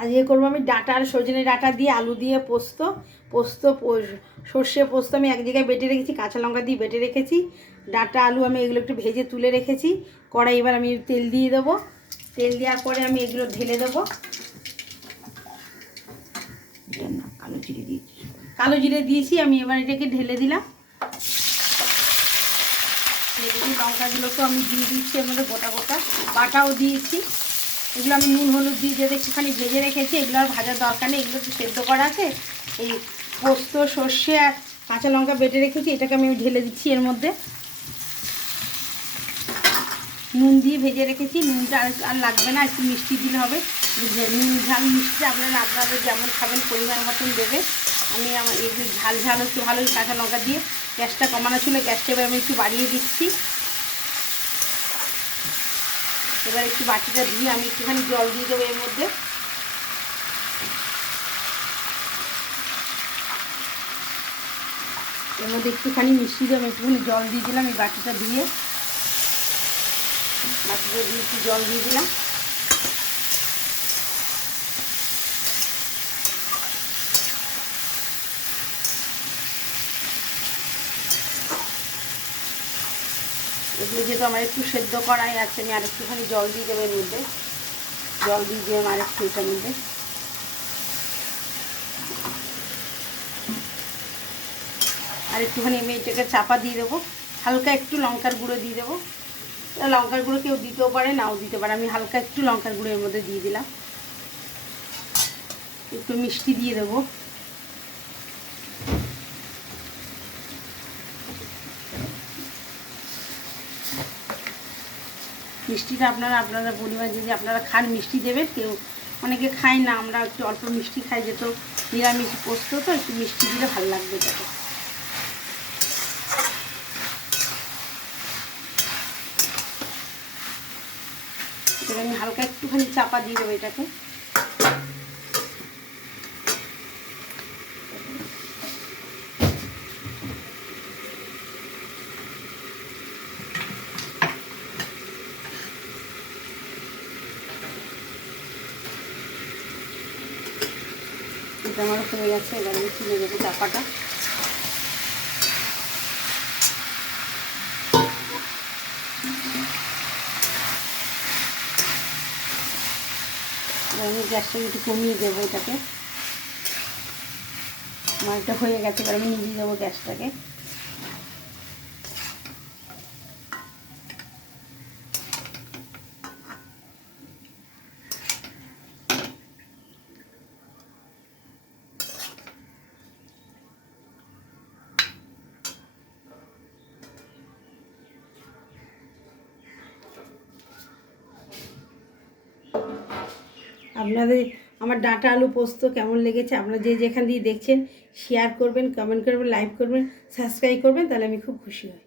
আজকে করবো আমি ডাঁটা আর সজনে ডাঁটা দিয়ে আলু দিয়ে পোস্ত। সর্ষে পোস্ত আমি এক জায়গায় বেটে রেখেছি, কাঁচা লঙ্কা দিয়ে বেটে রেখেছি। ডাঁটা আলু আমি এগুলো একটু ভেজে তুলে রেখেছি। কড়াই এবার আমি তেল দিয়ে দেবো। তেল দেওয়ার পরে আমি এগুলো ঢেলে দেবো। কালো জিরে দিয়েছি আমি, এবার এটাকে ঢেলে দিলাম। লঙ্কাগুলোকেও আমি দিয়ে দিচ্ছি এর মধ্যে, গোটা গোটা বাটাও দিয়েছি। এগুলো আমি নুন হলুদ দিয়ে যেটা একটুখানি ভেজে রেখেছি, এগুলো আর ভাজার দরকার নেই, এগুলো তো সেদ্ধ করা আছে। এই পোস্ত সর্ষে আর কাঁচা লঙ্কা বেটে রেখেছি, এটাকে আমি ঢেলে দিচ্ছি এর মধ্যে। নুন দিয়ে ভেজে রেখেছি, নুনটা আর লাগবে না, একটু মিষ্টি দিলে হবে। নুন ঝাল মিষ্টি আপনারা যেমন খাবেন পরিমাণ মতন দেবে। আমি আমার এই ঝাল একটু ভালোই কাঁচা লঙ্কা দিয়ে গ্যাসটা কমানো ছিল, গ্যাসটা এবার আমি একটু বাড়িয়ে দিচ্ছি। এবার একটু বাটিটা দিয়ে আমি একটুখানি জল দিয়ে দেবো এর মধ্যে। এর মধ্যে একটুখানি মিষ্টি দিয়ে আমি একটুখানি জল দিয়ে দিলাম এই বাটিটা দিয়ে। বাটিটা দিয়ে একটু জল দিয়ে দিলাম। এগুলো যেহেতু আমার একটু সেদ্ধ করাই আছে, আমি আর একটুখানি জল দিয়ে দেবো এর মধ্যে। জল দিয়ে দিলাম আর একটু এটার মধ্যে। আর একটুখানি আমি এটাকে চাপা দিয়ে দেবো। হালকা একটু লঙ্কার গুঁড়ো দিয়ে দেবো। লঙ্কার গুঁড়ো কেউ দিতেও পারে, নাও দিতে পারে, আমি হালকা একটু লঙ্কার গুঁড়ো এর মধ্যে দিয়ে দিলাম। একটু মিষ্টি দিয়ে দেবো। মিষ্টিটা আপনারা পরিমাণ যদি আপনারা খান মিষ্টি দেবেন, কেউ অনেকে খায় না, আমরা একটু অল্প মিষ্টি খাই, যেহেতু নিরামিষ পোস্ত তো একটু মিষ্টি দিলে ভালো লাগবে এটাকে। এটাকে আমি হালকা একটুখানি চাপা দিয়ে দেবো এটাকে। এটা আমার হয়ে গেছে, এবার আমি তুলে দেবো চাপাটা। আমি গ্যাসটা একটু কমিয়ে দেবো এটাকে। আমার এটা হয়ে গেছে, এবার আমি নিভিয়ে দেবো গ্যাসটাকে। আপনাদের আমার ডাঁটা আলু পোস্ত কেমন লেগেছে, আপনারা যে যেখান দিয়ে দেখছেন শেয়ার করবেন, কমেন্ট করবেন, লাইক করবেন, সাবস্ক্রাইব করবেন, তাহলে আমি খুব খুশি হই।